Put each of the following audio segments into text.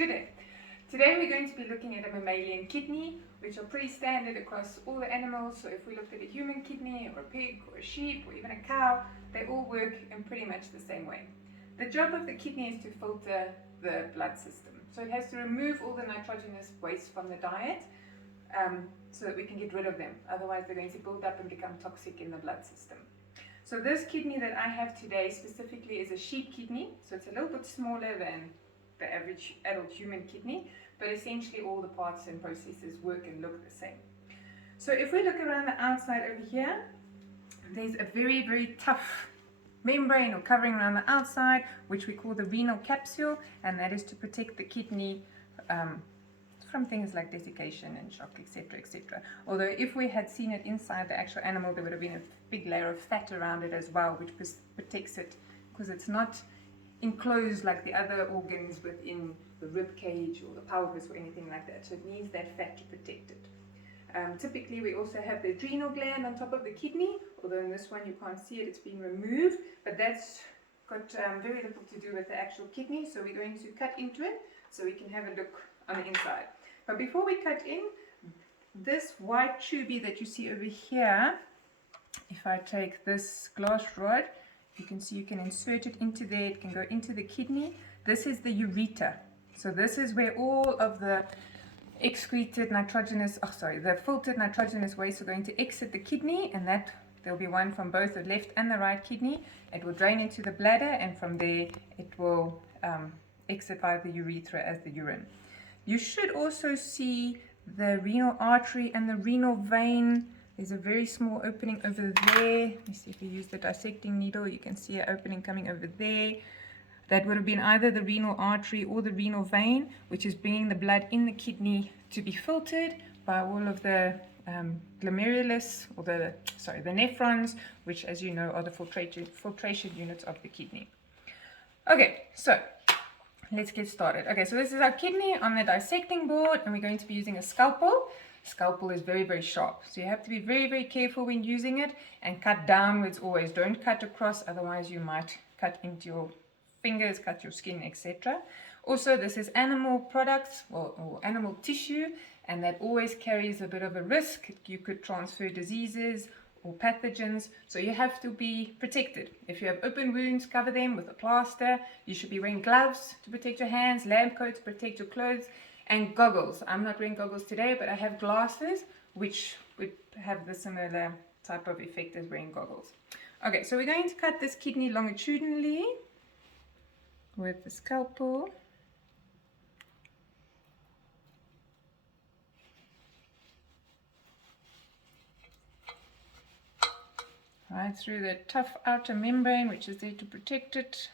Good day. Today we're going to be looking at a mammalian kidney, which are pretty standard across all the animals. So if we looked at a human kidney or a pig or a sheep or even a cow, they all work in pretty much the same way. The job of the kidney is to filter the blood system. So it has to remove all the nitrogenous waste from the diet so that we can get rid of them. Otherwise they're going to build up and become toxic in the blood system. So this kidney that I have today specifically is a sheep kidney. So it's a little bit smaller than the average adult human kidney, but essentially all the parts and processes work and look the same. So if we look around the outside over here, there's a very, very tough membrane or covering around the outside, which we call the renal capsule, and that is to protect the kidney from things like desiccation and shock, etc., etc. Although if we had seen it inside the actual animal, there would have been a big layer of fat around it as well, which protects it, because it's not enclosed like the other organs within the rib cage or the pelvis or anything like that. So it needs that fat to protect it. Typically we also have the adrenal gland on top of the kidney, although in this one you can't see it, it's been removed, but that's got very little to do with the actual kidney. So we're going to cut into it so we can have a look on the inside. But before we cut in, this white tubey that you see over here, if I take this glass rod, you can see you can insert it into there, it can go into the kidney. This is the ureter. So this is where all of the excreted nitrogenous, the filtered nitrogenous waste are going to exit the kidney, and that there'll be one from both the left and the right kidney. It will drain into the bladder, and from there it will exit via the urethra as the urine. You should also see the renal artery and the renal vein. There's a very small opening over there. Let me see if you use the dissecting needle. You can see an opening coming over there. That would have been either the renal artery or the renal vein, which is bringing the blood in the kidney to be filtered by all of the glomerulus, or the nephrons, which, as you know, are the filtration units of the kidney. Okay, so let's get started. Okay, so this is our kidney on the dissecting board, and we're going to be using a scalpel. Scalpel is very, very sharp, so you have to be very, very careful when using it, and cut downwards always. Don't cut across, otherwise you might cut into your fingers, cut your skin, etc. Also, this is animal products or animal tissue, and that always carries a bit of a risk. You could transfer diseases or pathogens, so you have to be protected. If you have open wounds, cover them with a plaster. You should be wearing gloves to protect your hands, lab coat to protect your clothes, and goggles. I'm not wearing goggles today, but I have glasses which would have the similar type of effect as wearing goggles. Okay, so we're going to cut this kidney longitudinally with the scalpel. Right through the tough outer membrane, which is there to protect it.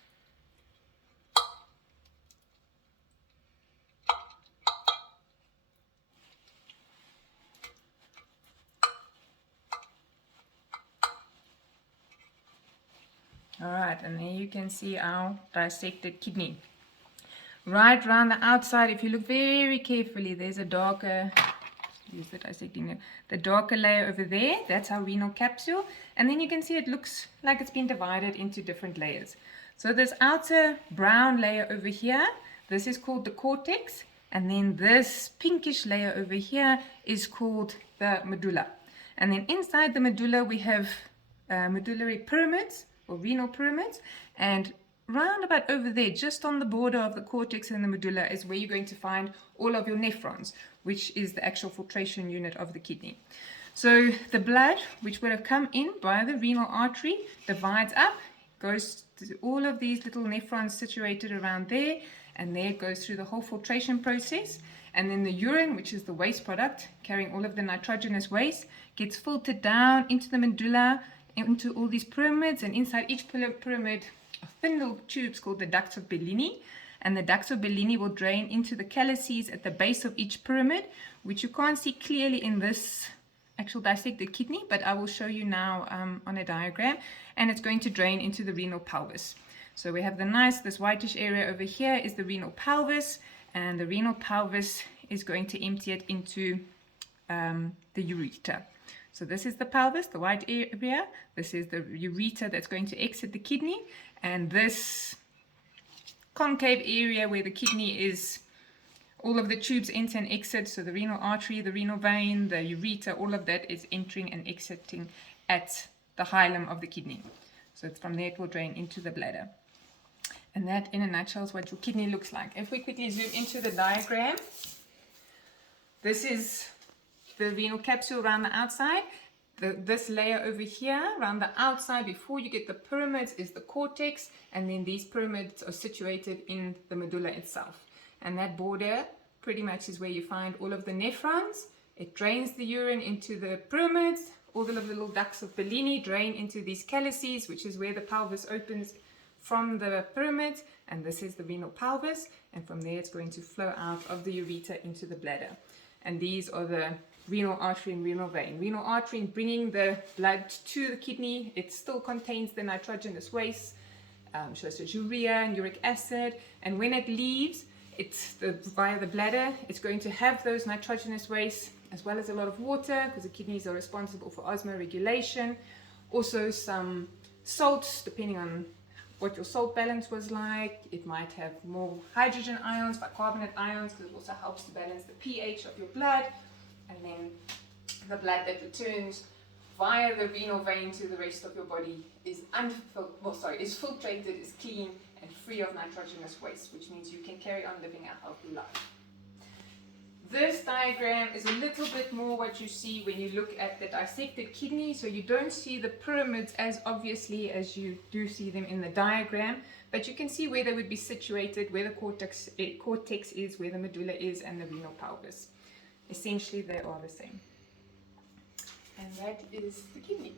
Alright, and there you can see our dissected kidney. Right around the outside, if you look very carefully, there's a darker, use the dissecting nail, the darker layer over there, that's our renal capsule. And then you can see it looks like it's been divided into different layers. So this outer brown layer over here, this is called the cortex. And then this pinkish layer over here is called the medulla. And then inside the medulla we have medullary pyramids, or renal pyramids, and round about over there, just on the border of the cortex and the medulla, is where you're going to find all of your nephrons, which is the actual filtration unit of the kidney. So the blood, which would have come in by the renal artery, divides up, goes to all of these little nephrons situated around there, and there it goes through the whole filtration process. And then the urine, which is the waste product, carrying all of the nitrogenous waste, gets filtered down into the medulla, into all these pyramids, and inside each pyramid are thin little tubes called the ducts of Bellini, and the ducts of Bellini will drain into the calyces at the base of each pyramid, which you can't see clearly in this actual dissected kidney, but I will show you now on a diagram, and it's going to drain into the renal pelvis. So we have this whitish area over here is the renal pelvis, and the renal pelvis is going to empty it into the ureter. So this is the pelvis, the white area. This is the ureter that's going to exit the kidney. And this concave area where the kidney is all of the tubes enter and exit, so the renal artery, the renal vein, the ureter, all of that is entering and exiting at the hilum of the kidney. So it's from there it will drain into the bladder. And that, in a nutshell, is what your kidney looks like. If we quickly zoom into the diagram, this is the renal capsule around the outside. This layer over here, around the outside, before you get the pyramids, is the cortex, and then these pyramids are situated in the medulla itself. And that border pretty much is where you find all of the nephrons. It drains the urine into the pyramids. All the little ducts of Bellini drain into these calyces, which is where the pelvis opens from the pyramids, and this is the renal pelvis, and from there it's going to flow out of the ureter into the bladder. And these are the renal artery and renal vein. Renal artery bringing the blood to the kidney. It still contains the nitrogenous waste, so it's urea and uric acid, and when it leaves, via the bladder, it's going to have those nitrogenous wastes as well as a lot of water, because the kidneys are responsible for osmoregulation. Also some salts, depending on what your salt balance was like. It might have more hydrogen ions, bicarbonate ions, because it also helps to balance the pH of your blood. And then the blood that returns via the renal vein to the rest of your body is filtrated, is clean and free of nitrogenous waste, which means you can carry on living a healthy life. This diagram is a little bit more what you see when you look at the dissected kidney. So you don't see the pyramids as obviously as you do see them in the diagram, but you can see where they would be situated, where the cortex is, where the medulla is, and the renal pelvis. Essentially, they are the same. And that is the kidney.